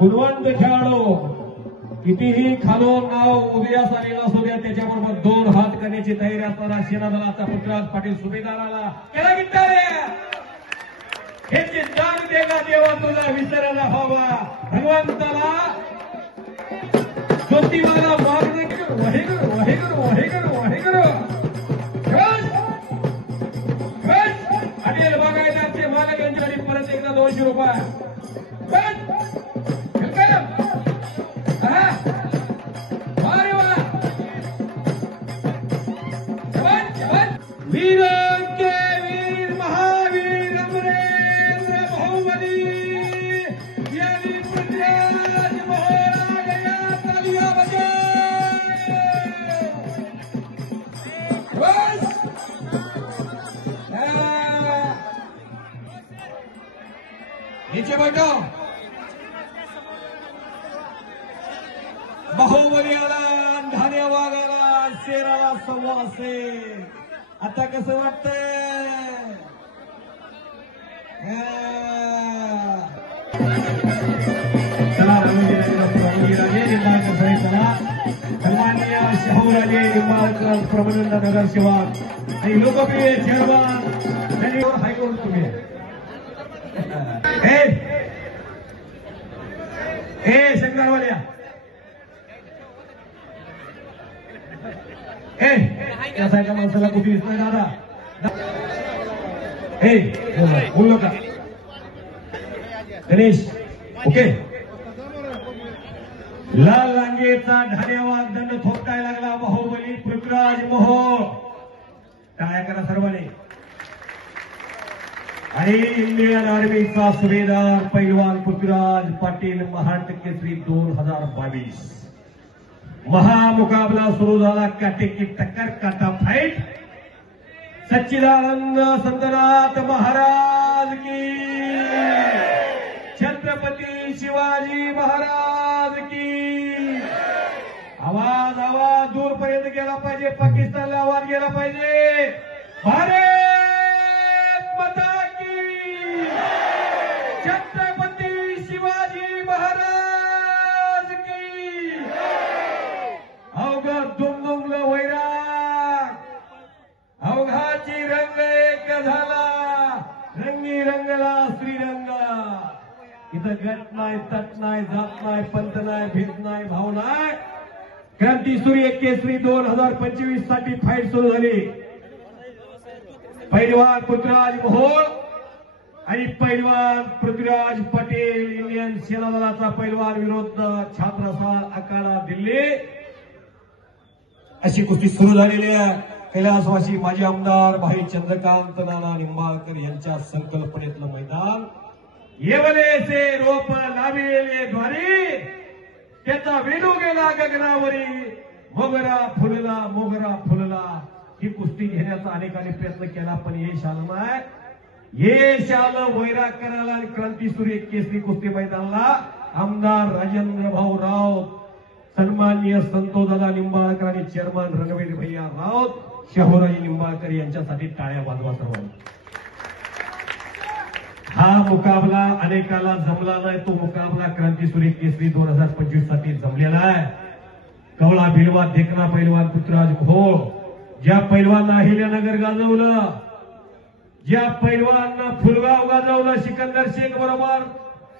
गुणवंत खेळाडू कितीही खालून नाव उदयास आलेला असू द्या त्याच्याबरोबर 2 हात करण्याची तयारी असणारा सेना दलाचा पृथ्वीराज पाटील सुभेदाराला केला गिट्टारे हे चिंतान देगा देवा तुला विसरायला हवा भगवंताला ज्योतिबाला मागणे वाहेगुरु वाहेगुरु वाहेगुरु वाहेगुरु अटेल बागायदारचे मालक यांच्यासाठी परत एकदा 200 रुपये वीर के वीर महावीर अमरेंद्र बाहुबली यानी पृथ्वीराज मोहरा गया तालियां बजाओ बस नीचे बैठो बाहुबली आला धान्या वागाला शेराला सव्वा असेल आता कसं वाटतंय चला राजे जिल्हा चला सन्माननीय शाहूराजे निंबाळकर प्रबंध नगरसेवक आणि लोकप्रिय चेअरमन त्यांनी हायकोर्ट तुम्ही हे शंकरवाल्या त्या साईडच्या माणसाला कुठे दिसतोय दादा बोललो का गणेश ओके लाल लांगेचा ढाण्यावाग दंड थोपटाय लागला बाहुबली पृथ्वीराज मोहोळ टाळ्या करा सर्वांनी आणि इंडियन आर्मीचा सुभेदार पैलवान पृथ्वीराज पाटील महान केसरी 2022 महामुकाबला सुरू झाला काटे की टक्कर काटा फाइट सच्चिदानंद संतनाथ महाराज की छत्रपती शिवाजी महाराज की आवाज आवाज दूरपर्यंत गेला पाहिजे पाकिस्तानला आवाज गेला पाहिजे भारत माता की छत्रपती शिवाजी महाराज की अवघा दुमदुमलं वैराग अवघाची रंग एक झाला रंगी रंगला श्रीरंग इथं गट नाही तट नाही जात नाही पंत नाही भीत नाही भाव नाही क्रांती सूर्य केसरी 2025 साठी फाईट सुरू झाली पैलवान पृथ्वीराज मोहोळ आणि पैलवान पृथ्वीराज पटेल इंडियन सेना दलाचा पैलवान विरुद्ध छात्रसाल अखाडा दिल्ली अशी कुस्ती सुरू झालेली आहे कैलासवासी माजी आमदार भाई चंद्रकांत नाना निंबाळकर यांच्या संकल्पनेतलं मैदान येवले से रोप लाविले द्वारी त्याचा वेणू गेला गगनावरी मोगरा फुलला ही कुस्ती घेण्याचा अनेकांनी प्रयत्न केला पण यश आलं नाही यश आलं वैराग करायला आणि क्रांतीसूर्य केसरी कुस्ती मैदानाला आमदार राजेंद्र भाऊ राऊत सन्माननीय संतोषदादा निंबाळकर आणि चेअरमन रणवीर भैया राऊत शाहूराजे निंबाळकर यांच्यासाठी टाळ्या वाजवा सर्वांनी हा मुकाबला अनेकाला जमला नाही तो मुकाबला क्रांतीसूर्य केसरी 2025 साठी जमलेला आहे कवळा बिलवा देखना पैलवान पृथ्वीराज मोहोळ ज्या पैलवांना अहिल्यानगर गाजवलं ज्या पैलवांना फुलगाव गाजवलं सिकंदर शेख बरोबर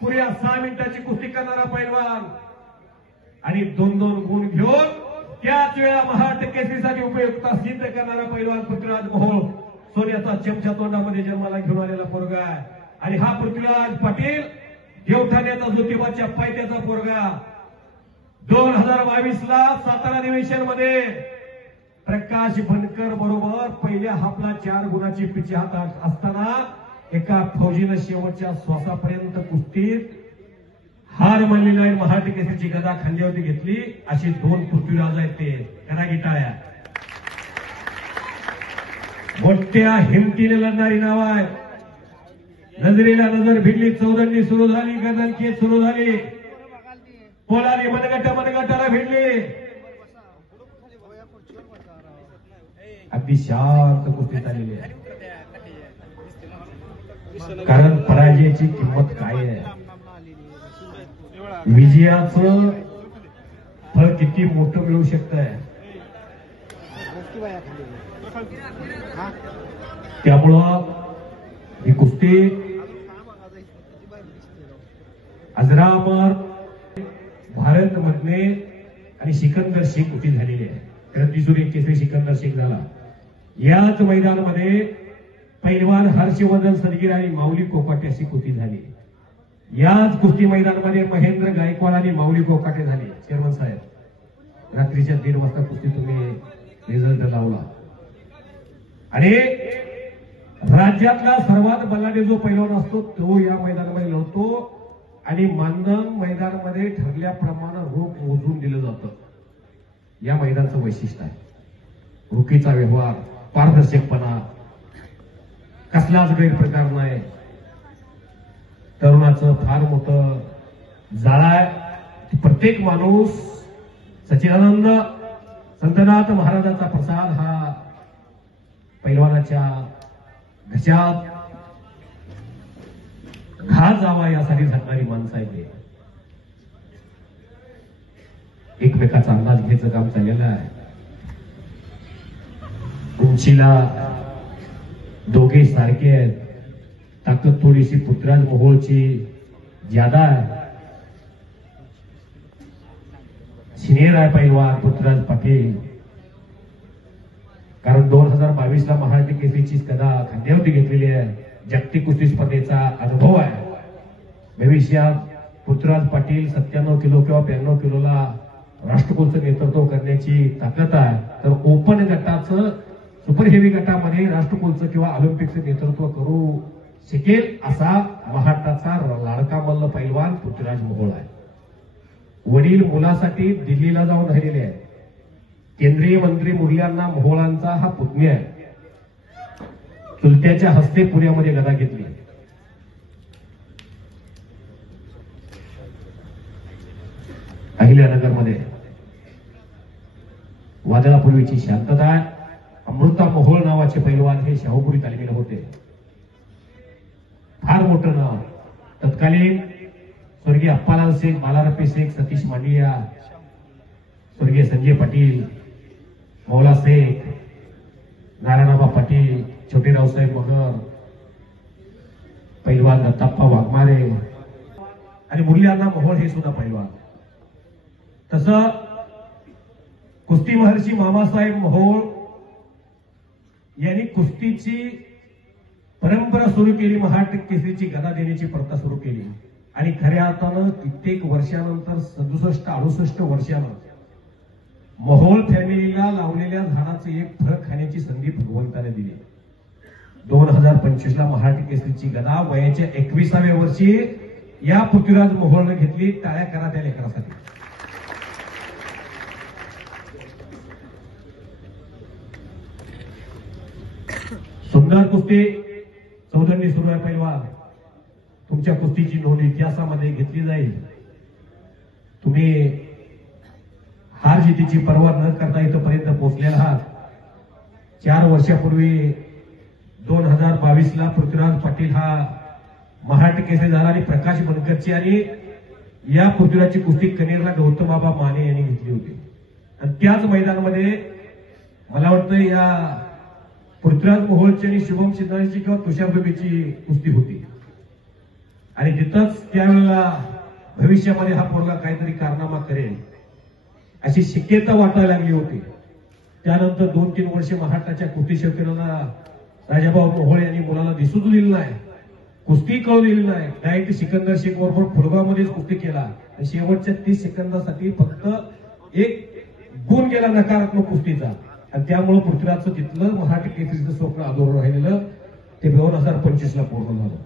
पुऱ्या 6 मिनिटाची कुस्ती करणारा पैलवान आणि 2-2 गुण घेऊन त्याच वेळा महाराष्ट्र केसरीसाठी उपयुक्त सिद्ध करणारा पैलवान पृथ्वीराज मोहोळ सोन्याचा चमचा तोंडामध्ये जन्माला घेऊन आलेला पोरगा आहे आणि हा पृथ्वीराज पाटील देवठाण्याचा ज्योतिबाच्या पायथ्याचा पोरगा 2022 ला सातारा अधिवेशन मध्ये प्रकाश बनकर बरोबर पहिल्या हाफला 4 गुणाची पिछे हातात असताना एका फौजीनं शेवटच्या श्वासापर्यंत कुस्तीत हार मानली नाही महाराष्ट्र केसरीची गदा खांद्यावरती घेतली अशी 2 पृथ्वीराज आहेत ते करा गिटाळ्या मोठ्या हिमतीने लढणारी नाव आहे नजरेला नजर भिडली चौदंडी सुरू झाली गदनखेच सुरू झाली पोलादी मनगटाला भिडली अगदी शांत कुस्ती झालेली आहे कारण पराजयाची किंमत काय आहे विजयाचं फळ किती मोठं मिळू शकतंय. त्यामुळं ही कुस्ती अजरामर भारत मधले आणि सिकंदर शेख कुस्ती झालेली आहे. रणजित केसरी सिकंदर शेख झाला. याच मैदानामध्ये पैलवान हर्षवर्धन सदगीर आणि माऊली कोकाटे अशी कुस्ती झाली. याच कुस्ती मैदानामध्ये महेंद्र गायकवाड आणि माऊली कोकाटे झाले. चेअरमन साहेब रात्रीच्या 1:30 वाजता कुस्ती तुम्ही रिझल्ट लावला आणि राज्यातला सर्वात बलाढ्य जो पैलवान असतो तो या मैदानामध्ये लढतो आणि मानधन मैदानामध्ये ठरल्याप्रमाणे रोख मोजून दिलं जातं. या मैदानाचं वैशिष्ट्य आहे. रोखीचा व्यवहार, पारदर्शकपणा, कसलाच गैरप्रकार नाही. तरुणाचं फार मोठं जाळं आहे. प्रत्येक माणूस सच्चिदानंद संतनाथ महाराजांचा प्रसाद हा पैलवानाच्या घशात घात जावा यासाठी झटणारी माणसं आहेत. एकमेकाचा अंदाज घ्यायचं काम चाललेलं आहे. उंचीला दोघे सारखे आहेत. ताकद थोडीशी पृथ्वीराज मोहोळची ज्यादा आहे. सिनियर आहे पैलवान पृथ्वीराज पाटील. कारण 2022ला महाराष्ट्र केसरीची गदा खांद्यावरती घेतलेली आहे. जागतिक कुस्ती स्पर्धेचा अनुभव आहे. भविष्यात पृथ्वीराज पाटील 97 किलो किंवा 92 किलोला राष्ट्रकुलचं नेतृत्व करण्याची ताकद आहे. तर ओपन गटाचं सुपर हेवी गटामध्ये राष्ट्रकुलचं किंवा ऑलिम्पिकचं नेतृत्व करू शकेल असा महाराष्ट्राचा लाडका मल्ल पैलवान पृथ्वीराज मोहोळ आहे. वडील मुलासाठी दिल्लीला जाऊन राहिलेले आहेत. केंद्रीय मंत्री मुरलीअण्णा मोहोळांचा हा पुतण्या आहे. चुलत्याच्या हस्ते पुण्यामध्ये गदा घेतली. अहिल्यानगरमध्ये वादळापूर्वीची शांतता. अमृता मोहोळ नावाचे पैलवान हे शाहूपुरी तालमीला होते. फार मोठं नाव. तत्कालीन स्वर्गीय अप्पालाल शेख, बालारप्पी शेख, सतीश मांडिया, स्वर्गीय संजय पाटील, मौला शेख, नारायणाबा पाटील, छोटे रावसाहेब मगर, पैलवान दत्ताप्पा वाघमारे आणि मुरलीअण्णा मोहोळ हे सुद्धा पैलवान. तसं कुस्ती महर्षी मामासाहेब मोहोळ यांनी कुस्तीची परंपरा सुरू केली. महाराष्ट्र केसरीची गदा देण्याची प्रथा सुरू केली आणि खऱ्या अर्थानं कित्येक वर्षानंतर 67-68 वर्षानं मोहोळ फॅमिलीला लावलेल्या झाडाचं एक फळ खाण्याची संधी भगवंताने दिली. 2025ला महाराष्ट्र केसरीची गदा वयाच्या 21व्या वर्षी या पृथ्वीराज मोहोळने घेतली. टाळ्या करा त्या लेकरासाठी. सुंदर कुस्ती चौदंडी सुरू आहे. पैलवान तुमच्या कुस्तीची नोंद इतिहासामध्ये घेतली जाईल. तुम्ही हार जितीची पर्वा न करता इथपर्यंत पोहोचलेला आहात. 4 वर्षापूर्वी 2022ला पृथ्वीराज पाटील हा महाराष्ट्र केसरी झाला आणि प्रकाश बनकरची आणि या पृथ्वीराजची कुस्ती कनेरला गौतम बाबा माने यांनी घेतली होती. आणि त्याच मैदानामध्ये मला वाटतं या पृथ्वीराज मोहोळची आणि शुभम सिद्धांची किंवा तुषार बेबीची कुस्ती होती आणि तिथंच त्यावेळेला भविष्यामध्ये हा पोरगा काहीतरी कारनामा करेल अशी शक्यता वाटायला लागली होती. त्यानंतर 2-3 वर्षे महाराष्ट्राच्या कुस्ती शौकीनाला राजाभाऊ मोहोळ यांनी मुलाला दिसूच दिलं नाही. कुस्ती कळू दिली नाही. डायरेक्ट सिकंदर शेख बरोबर फुलगावमध्येच कुस्ती केला. शेवटच्या 30 सेकंदासाठी फक्त एक गुण गेला नकारात्मक कुस्तीचा आणि त्यामुळे पृथ्वीराजचं तिथलं महाराष्ट्र केसरीचं स्वप्न अधोर राहिलेलं ते 2025ला पूर्ण झालं.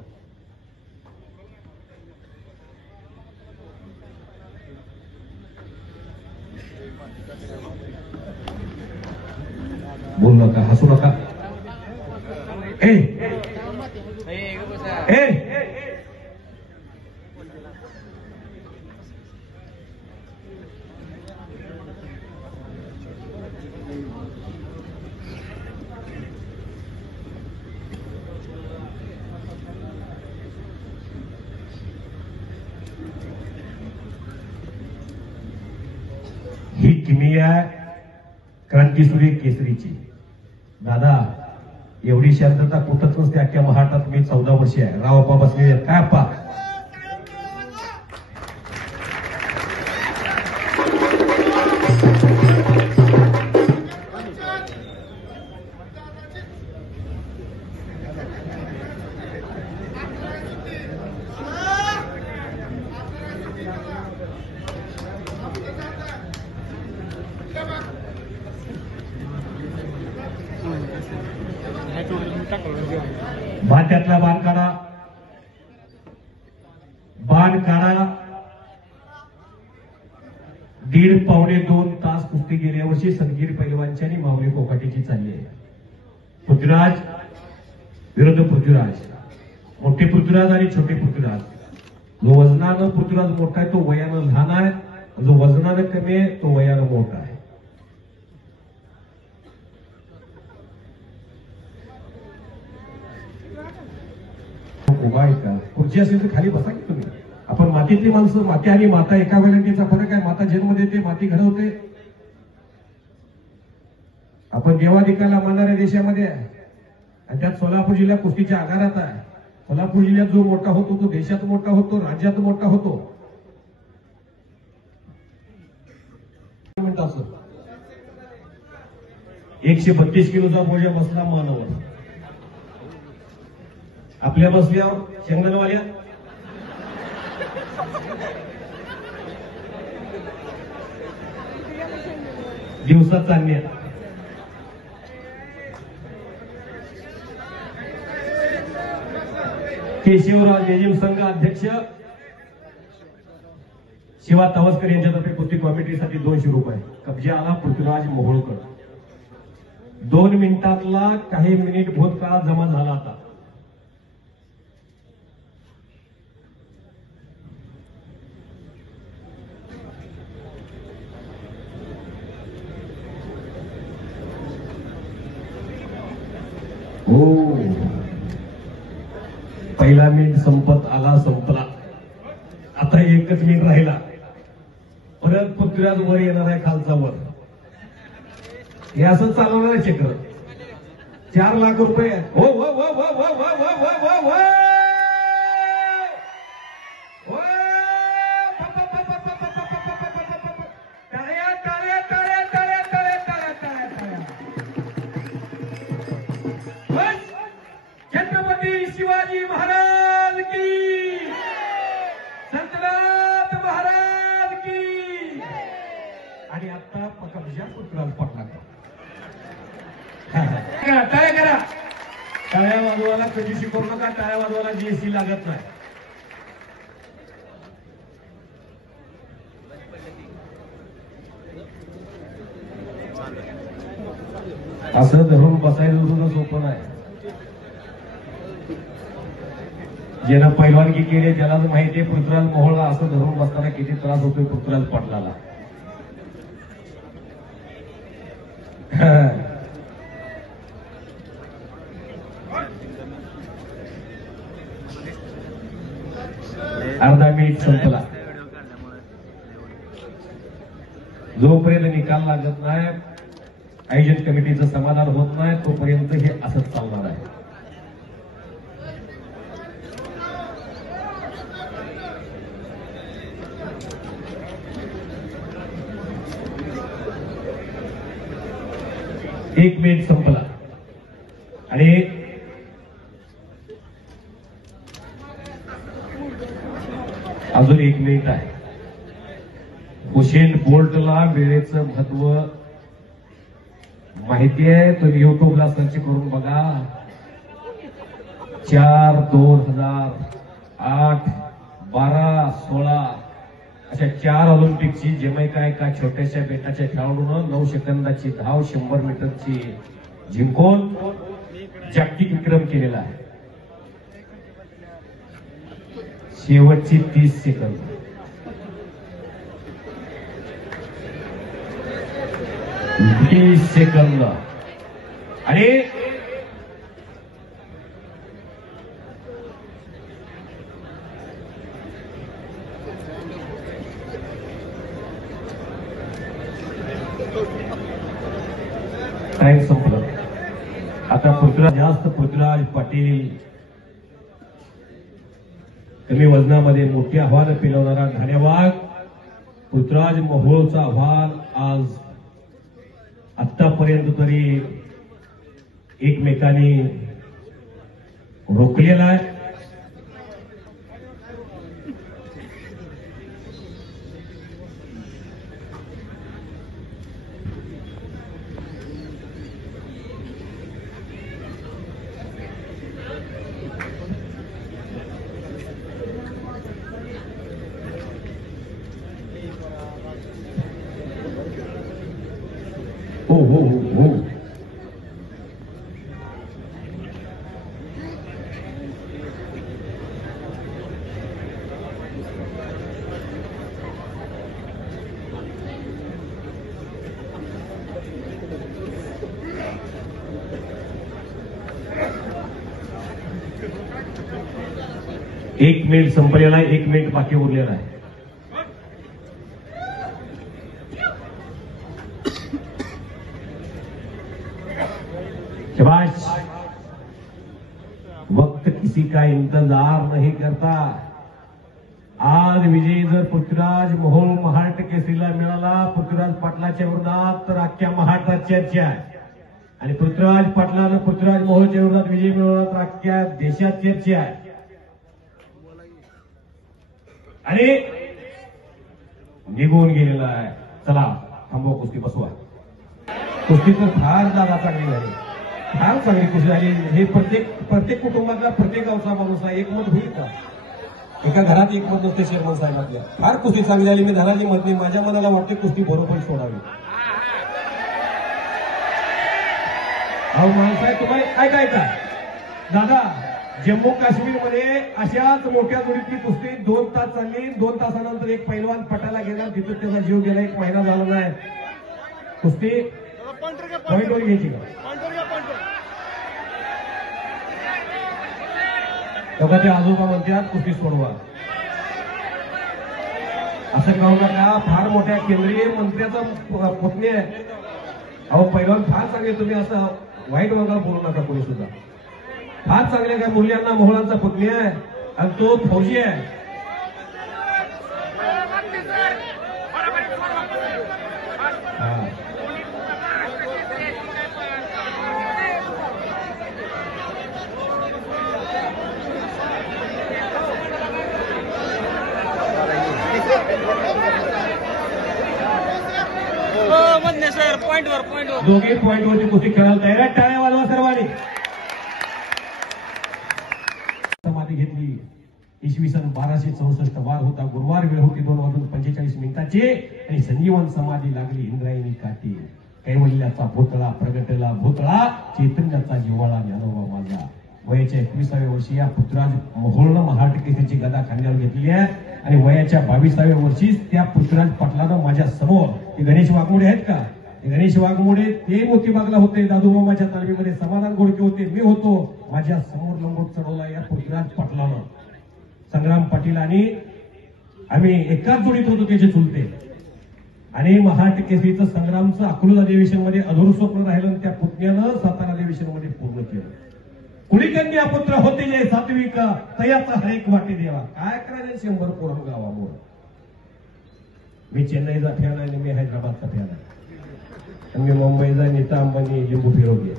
बोलू नका, हसू नका. ए ही किमया आहे क्रांतीसूर्य केसरीची. दादा एवढी शांतता कुठंच नसते अख्ख्या महाराष्ट्रात. मी 14 वर्षे आहे. रावप्पा बसलेले आहेत काय अप्पा? भात्यातला बाण काढा, बाण काढा. 1.5-2 तास कुस्ती गेल्या वर्षी सदगीर पैलवानची आणि माऊली कोकाटीची चालली आहे. पृथ्वीराज विरुद्ध पृथ्वीराज. मोठे पृथ्वीराज आणि छोटे पृथ्वीराज. जो वजनानं पृथ्वीराज मोठा आहे तो वयानं लहान आहे. जो वजनानं कमी आहे तो वयानं मोठा आहे. उभा आहे का? खुर्ची असेल तर खाली बसा की तुम्ही. आपण मातीतली माणसं. माती आणि माता एका व्हॅरायटीचा फरक आहे. माता जन्म देते, माती घडवते. आपण देवाधिकाला मानणाऱ्या देशामध्ये आहे आणि त्यात सोलापूर जिल्हा कुस्तीच्या आगारात आहे. सोलापूर जिल्ह्यात जो मोठा होतो तो देशात मोठा होतो, राज्यात मोठा होतो. मिनिटाचं 132 किलोचा बोजा बसला मानावर. आपल्या बसल्यावर शेंगदाणवाल्या दिवसात चालण्या. केशवराव लेझिम संघ अध्यक्ष शिवा तवसकर यांच्यातर्फे कुस्ती कमिटीसाठी 200 रुपये. कब्जाला पृथ्वीराज मोहोळकर. 2 मिनिटातला काही मिनिट भूतकाळात जमा झाला आता. हो पहिला मिनिट संपत आला, संपला. आता एकच मिनिट राहिला. परत पृथ्वीराज वर येणार आहे, खालचा वर. हे असं चालवणार आहे चक्र. 4 लाख रुपये. हो हो हो हो हो हो हो हो हो हो. छत्रपती शिवाजी महाराज की, संतनाथ महाराज की. आणि आता कब्जा पृथ्वीराज पटला. टाळ्या करा. टाळ्या वाजवायला कधी शिकवू नका. टाळ्या वाजवायला जीएसटी लागत नाही. असं धरून बसायचं सुद्धा सोपं नाही. ज्यानं पैलवानगी केली त्याला माहिती आहे पृथ्वीराज मोहोळला असं धरून बसताना किती त्रास होतोय पृथ्वीराज पटलाला. अर्धा मिनिट संपला. जोपर्यंत निकाल लागत नाही, आयोजन कमिटीचं समाधान होत नाही, तोपर्यंत हे असंच चालणार आहे. एक मिनिट संपला आणि अजून 1 मिनिट आहे. हुसेन बोल्टला वेळेचं महत्व माहिती आहे. तो युट्यूबला सर्च करून बघा. 4, 2008, 12, 16 अशा 4 ऑलिम्पिकची जमैका एका छोट्याशा बेटाच्या खेळाडूनं 9 सेकंदाची धाव 100 मीटरची जिंकून जागतिक विक्रम केलेला आहे. शेवटची 30 सेकंद. आणि टाइम संपला. आता पृथ्वीराज पाटील कमी वजनामध्ये मोठी आव्हानं पेलवणारा धानेवाग पृथ्वीराज मोहोळचं आव्हान आज आतापर्यंत तरी एकमेकांनी रोखलेला आहे. हो हो हो हो. एक मिनिट संपलेला आहे. 1 मिनिट बाकी उरलेला आहे. शाबाश. वक्त किसी का इंतजार नहीं करता. आज विजय जर पृथ्वीराज मोहोळ महाराष्ट्र केसरीला मिळाला पृथ्वीराज पाटलाच्या विरोधात तर अख्ख्या महाराष्ट्रात चर्चा आहे. आणि पृथ्वीराज पाटलानं पृथ्वीराज मोहोळच्या विरोधात विजय मिळवला तर अख्ख्या देशात चर्चा आहे. आणि निघून गेलेला आहे. चला थांबवा, कुस्ती बसवा. कुस्ती तर फार जागा चांगली झाली, फार चांगली कुस्ती झाली. हे प्रत्येक कुटुंबातला प्रत्येक गावचा माणूस आहे. एकमत होईल का? एका घरात एकमत नसते चेअरमन साहेबातल्या. फार कुस्ती चांगली झाली. मी धनाजी मत नाही, माझ्या मनाला वाटते कुस्ती बरोबर सोडावी. अहो माणसाहेब तुम्हाला काय का दादा, जम्मू काश्मीरमध्ये अशाच मोठ्या जोडीतली कुस्ती 2 तास चालली. 2 तासानंतर एक पैलवान पटाला गेला, तिथं त्याचा जीव गेला. 1 महिना झाला नाही. कुस्ती पॉईंटवर घ्यायची का? तेव्हा ते आजोबा म्हणतात कुस्ती सोडवा. असं करू नका. फार मोठ्या केंद्रीय मंत्र्याचा पुतणी आहे. अहो पैलवान फार चांगले, तुम्ही असं वाईट वर्गाला बोलू नका कोणी सुद्धा. फार चांगल्या काय मुलांना मोहळांचा पुतणी आहे आणि तो फौजी आहे. पॉइंटवर दोघे पॉइंटवरती कुस्ती खेळायला तयार आहे. टाळ्या वाजवा सर्वांनी. समाधी घेतली. इसवी सन 1264 वार होता. गुरुवार वेळ होती 2:45 आणि संजीवन समाधी लागली इंद्रायणी काठी. कैवल्याचा भूतळा प्रगटला भूतळा, चैतन्याचा जिव्हाळा ज्ञानोबा माझा. वयाच्या 21व्या वर्षी या पृथ्वीराज मोहोळनं महाराष्ट्र केसरीची गदा खांद्यावर घेतली आहे. आणि वयाच्या 22व्या वर्षीच त्या पृथ्वीराज पाटलानं माझ्या समोर, ते गणेश वाघमोडे आहेत का, गणेश वाघमोडे ते मोतीबागला होते. दादूमामाच्या तालमीमध्ये समाधान गोडके होते, मी होतो. माझ्या समोर लंगोट चढवला या पृथ्वीराज पाटलानं. संग्राम पाटील आणि आम्ही एकाच जोडीत होतो, त्याचे चुलते. आणि महाराष्ट्र केसरीचं संग्रामचं अकलूज अधिवेशनमध्ये अधूर स्वप्न राहिलं. त्या पुतण्यानं सातारा अधिवेशनमध्ये पूर्ण केलं. कुणी कन्या पुत्र होते जे सात्विक, तयाचा हरेक वाटे देवा. काय करायला 100 पोरं गावामोर. मी चेन्नईचा फॅन आहे, मी हैदराबादचा फॅन आहे. मी मुंबईचा नीता अंबानी लिंबू फिरवली.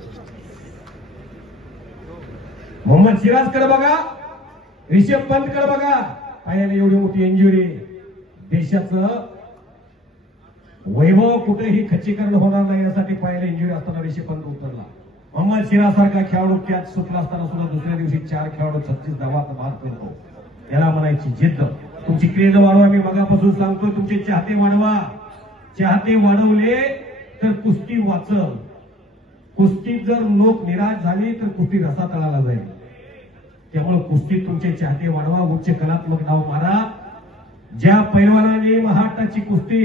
मोहम्मद सिराजकडे बघा, रिषभ पंतकडे बघा. पायाला एवढी मोठी इंजुरी. देशाचं वैभव कुठेही खच्चीकरण होणार नाही यासाठी पायाला इंजुरी असताना रिषभ पंत उतरला. मोहम्मद सिराजसारखा खेळाडू त्यात सुटला असताना सुद्धा दुसऱ्या दिवशी 4 खेळाडू 36 धावात बाद करतो. याला म्हणायची जिद्द. तुमची क्रेज वाढवा. मी मगापासून सांगतोय, तुमचे चाहते वाढवा. चाहते वाढवले तर कुस्ती वाचल. कुस्तीत जर लोक निराश झाली तर कुस्ती रसातळाला जाईल. त्यामुळे कुस्तीत तुमचे चाहते वाढवा, उच्च कलात्मक नाव मारा. ज्या पैलवानांनी महाराष्ट्राची कुस्ती,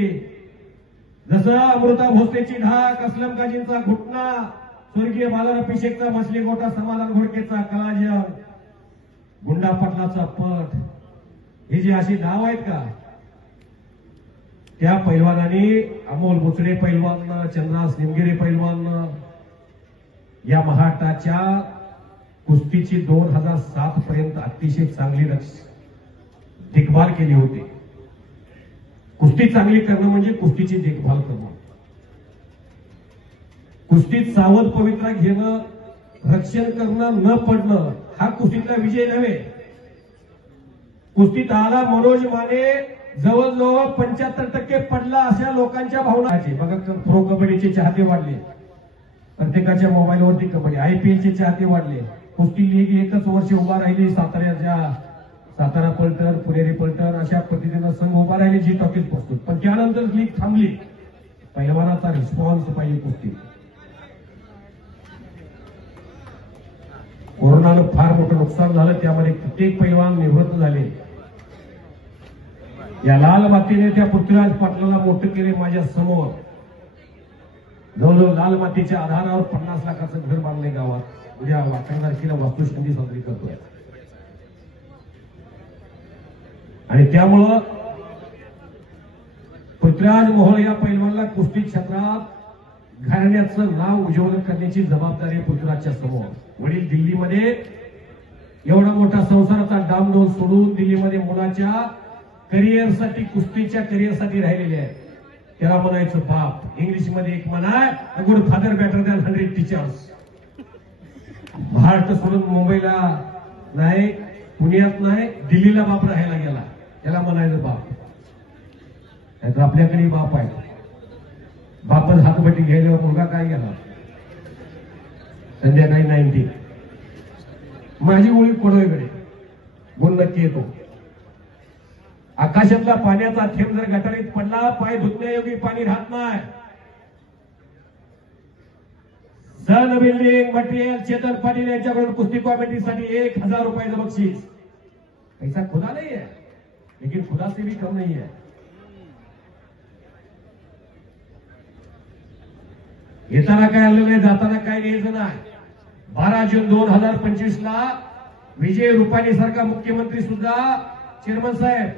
जसं अमृता भोसलेची ढाक, असलम काजींचा घुटना, स्वर्गीय बालाराव पिशेकचा मछली गोटा, समाधान घोडकेचा कलाजम, गुंडा पाटलाचा पट, हे जे अशी नाव आहेत का, त्या पैलवानांनी, अमोल बुचडे पैलवान, चंद्रास निमगिरे पैलवान, या महाटाच्या कुस्तीची 2007 पर्यंत अतिशय चांगली देखभाल केली होती. कुस्ती चांगली करणं म्हणजे कुस्तीची देखभाल करणं. कुस्तीत सावध पवित्रा घेणं, रक्षण करणं, न पडणं हा कुस्तीतला विजय नव्हे. कुस्तीत आला मनोज माने जवळजवळ 75% पडला अशा लोकांच्या भावनाची. बघा प्रो कबड्डीचे चाहते वाढले, प्रत्येकाच्या मोबाईलवरती कबड्डी. IPLचे चाहते वाढले. कुस्ती लीग एकच वर्ष उभा राहिली. सातारा पलटण, पुणेरी पलटण अशा पद्धतीनं संघ उभा राहिले जी टॉकीज प्रस्तुत. पण त्यानंतर लीग थांबली. पहिलवानाचा रिस्पॉन्स पाहिजे कुस्ती. कोरोनानं फार मोठं नुकसान झालं, त्यामध्ये कित्येक पैलवान निवृत्त झाले. या लाल मातीने त्या पृथ्वीराज पाटलाला मोठं केले माझ्या समोर. जवळजवळ लाल मातीच्या आधारावर 50 लाखाचं घर बांधले गावात. उद्या 11 तारखेला वास्तुशांती साजरी करतोय. आणि त्यामुळं पृथ्वीराज मोहोळ या पैलवानला कुस्ती क्षेत्रात घराण्याचं नाव उज्ज्वल करण्याची जबाबदारी पृथ्वीराजच्या समोर. वडील दिल्लीमध्ये एवढा मोठा संसाराचा डामडोल सोडून दिल्लीमध्ये मुलाच्या करिअरसाठी, कुस्तीच्या करिअरसाठी राहिलेले आहे. त्याला म्हणायचं बाप. इंग्लिशमध्ये एक म्हण आहे, good father better than 100 teachers. Maharashtra सोडून मुंबईला नाही, पुण्यात नाही, दिल्लीला बाप राहायला गेला. त्याला म्हणायचं बाप. नाहीतर आपल्याकडे बाप आहे. बापच हातबट्टी घ्यायला मुलगा काय गेला. संध्याकाळी 90 माझी ओळी पडोयकडे गुण नक्की येतो. आकाशातला पाण्याचा थेंब जर गटारीत पडला, पाय धुतण्यायोगी पाणी राहत नाही. सन बिल्डिंग मटेरियल चेतन पाटील यांच्याकडून कुस्ती कॉमेंट्रीसाठी 1000 रुपयाचं बक्षीस. पैसा खुदा नहीं है, लेकिन खुदा से भी कम नहीं है. येताना काय आलेलं नाही, जाताना काय न्यायचं नाही. 12 जून 2025 ला विजय रुपाणी सारखा मुख्यमंत्री सुद्धा चेअरमन साहेब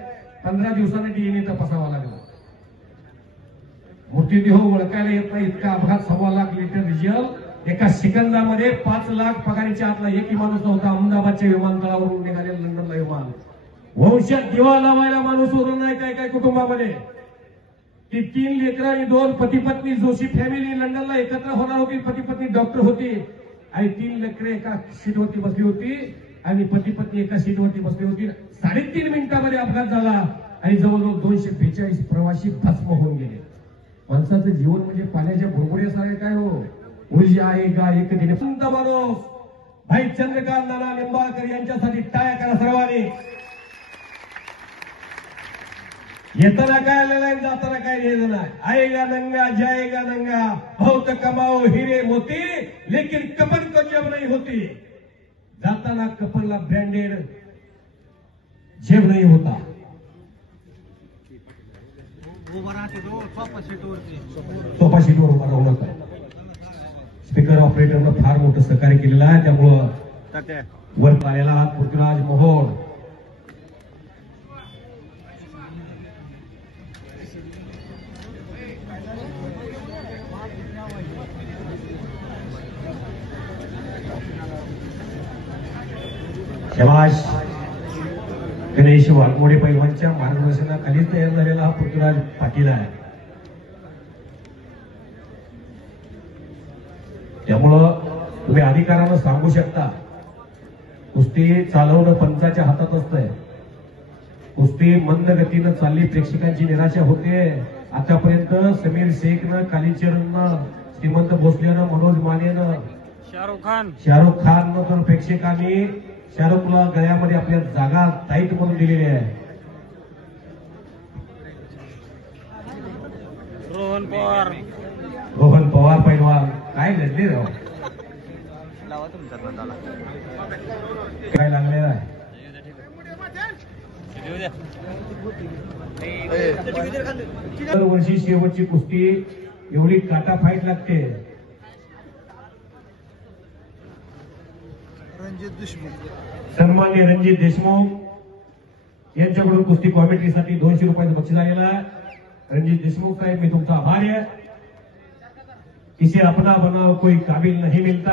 15 दिवसांनी DNA तपासावा लागला. मृत्यूदेह ओळखायला येत नाही इतका अपघात. 1.25 लाख लिटर डिझेल एका सेकंदामध्ये. 5 लाख पगारीच्या आतला एकही माणूस नव्हता. अहमदाबादच्या विमानतळावरून निघाले लंडनला विमान. वंशात दिवा लावायला माणूस उरला नाही काय काय कुटुंबामध्ये. ती 3 लेकरं आणि 2 पती पत्नी. जोशी फॅमिली लंडनला एकत्र होणार होती. पती पत्नी डॉक्टर होती आणि 3 लेकरे एका सीटवरती बसली होती आणि पती पत्नी एका सीटवरती बसली होती. 3.5 मिनिटांमध्ये अपघात झाला आणि जवळजवळ 242 प्रवासी भस्म होऊन गेले. माणसाचं जीवन म्हणजे पाण्याच्या भुरभुऱ्यासारखं काय हो. ऊर्जा आहे का एक दिने. संत माणूस भाई चंद्रकांत नाना लिंबाळकर यांच्यासाठी टाळ्या करा सर्वांनी. येताना काय आलेलं आहे, जाताना काय लिहिलं नाही. आएगा नंगा जाएगा नंगा, बहुत कमाओ हिरे मोती, लेकिन कपन को जेब नहीं होती. जाताना कपनला ब्रँडेड जेब नाही होता. सोफा सीटवर उभा राहू नका. स्पीकर ऑपरेटरनं फार मोठं सहकार्य केलेलं आहे. त्यामुळं वर आलेला पृथ्वीराज मोहोळ शबाश. गणेश वाघमोडे पैलवानच्या मार्गदर्शनाखाली तयार झालेला हा पृथ्वीराज पाटील आहे. त्यामुळं तुम्ही अधिकारानं सांगू शकता, कुस्ती चालवणं पंचाच्या हातात असतंय. कुस्ती मंद गतीनं चालली, प्रेक्षकांची निराशा होते. आतापर्यंत समीर शेखनं, कालीचरणनं, श्रीमंत भोसलेनं, मनोज मानेनं, शाहरुख खाननं तर प्रेक्षकांनी शाहरुखला गळ्यामध्ये आपल्या जागा टाईट म्हणून दिलेली आहे. रोहन पवार पैलवान काय लढले राव, काय लागलेलं आहे. दरवर्षी शेवटची कुस्ती एवढी काटा फाईट लागते. सन्माननीय रणजित देशमुख यांच्याकडून कुस्ती कॉमेंट्रीसाठी 200 रुपयाचं बक्षीस आलेलं आहे. रणजित देशमुख साहेब, मी तुमचा आभारी आहे. किसी अपना बनाओ कोई काबिल नहीं मिलता,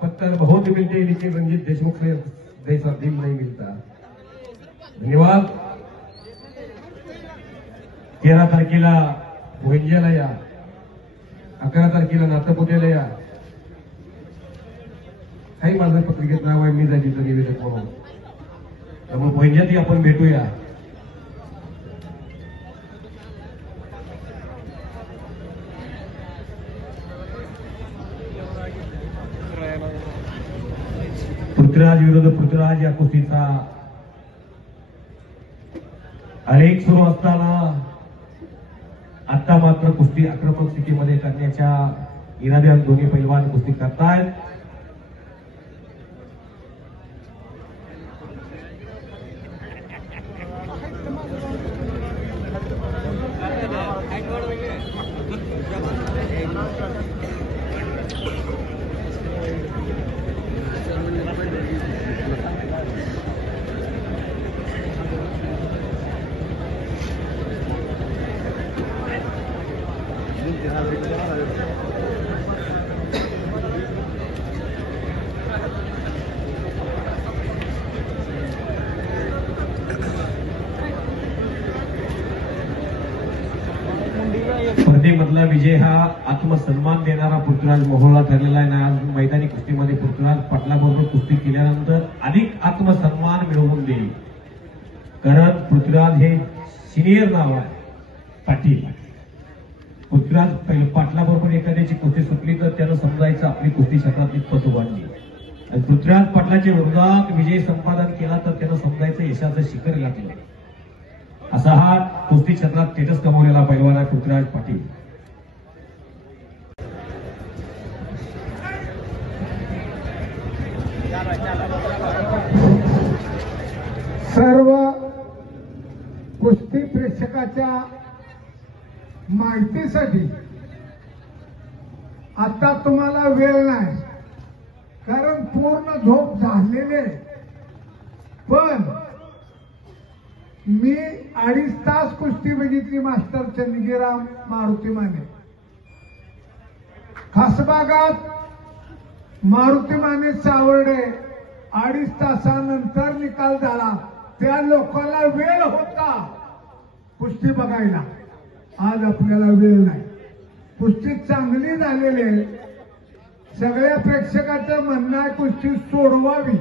पत्थर बहुत मिलते लेकिन रणजित देशमुख ने जैसा दिल नहीं मिलता. धन्यवाद. 13 तारखेला भोंज्याला या, 11 तारखेला नाथपुतेला या. काही माझं पत्रिकेत नाव आहे, मी जायचं निवेदक म्हणून. त्यामुळे भोंज्यातही आपण भेटूया. पृथ्वीराज विरुद्ध पृथ्वीराज या कुस्तीचा अनेक सुरू असताना आता मात्र कुस्ती आक्रमक स्थितीमध्ये करण्याच्या इराद्यात दोन्ही पैलवान कुस्ती करतायत. स्पर्धेमधला विजय हा आत्मसन्मान देणारा पृथ्वीराज मोहोळला ठरलेला आहे. आज मैदानी कुस्तीमध्ये पृथ्वीराज पाटलाबरोबर कुस्ती केल्यानंतर अधिक आत्मसन्मान मिळवून देईल. कारण पृथ्वीराज हे सिनियर नाव आहे. पाटील पृथ्वीराज पाटलाबरोबर एखाद्याची कुस्ती सुटली तर त्यानं समजायचं आपली कुस्ती क्षेत्रातली पत वाढली. आणि पृथ्वीराज पाटलाच्या विरोधात विजय संपादन केला तर त्यानं समजायचं यशाचं शिखर लागलं. असा हा कुस्ती क्षेत्रात स्टेटस कमावलेला पैलवान आहे पृथ्वीराज पाटील. सर्व कुस्ती प्रेक्षकाच्या माहितीसाठी आता तुम्हाला वेळ नाही, कारण पूर्ण झोप झालेले. पण मी 2.5 तास कुस्ती बघितली मास्टर चंदगीराम मारुती माने. खासबागात मारुती माने चावडे 2.5 तासानंतर निकाल झाला. त्या लोकांना वेळ होता कुस्ती बघायला. आज आपल्याला वेळ नाही. कुस्ती चांगली झालेली आहे. सगळ्या प्रेक्षकाचं म्हणणं आहे कुस्ती सोडवावी.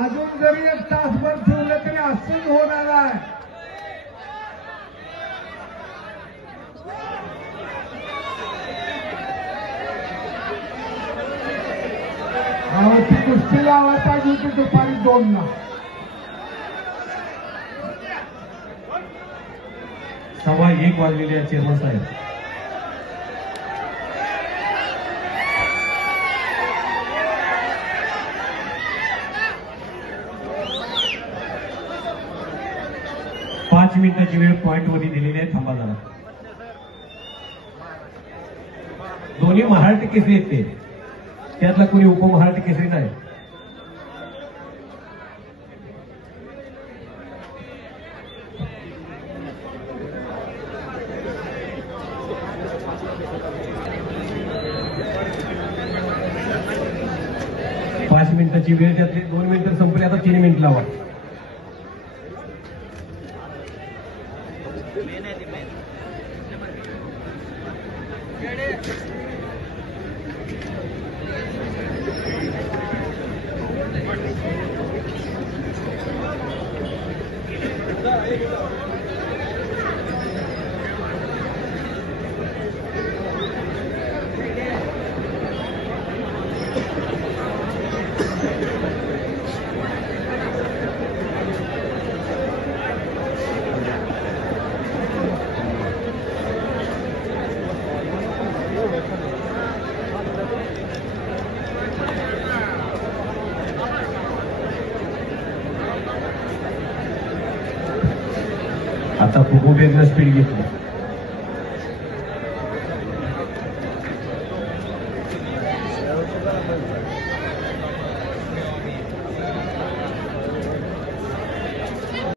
अजून जरी 1 तासभर ठेवलं तरी असंच होणार आहे. ती कुस्ती लावायला पाहिजे होती दुपारी 2ला. सवा 1 वाजलेले आहे चेअरमन साहेब. मिनिटाची वेळ पॉइंट वरती दिलेली आहे. थांबा जरा. दोन्ही महाराष्ट्र केसरी आहेत ते, त्यातला कोणी उपमहाराष्ट्र केसरी नाही. पाच मिनिटाची वेळ, त्यातली 2 मिनिटं संपली. आता 3 मिनिट लावा. आता खूप वेगळं स्पीड घेतलं.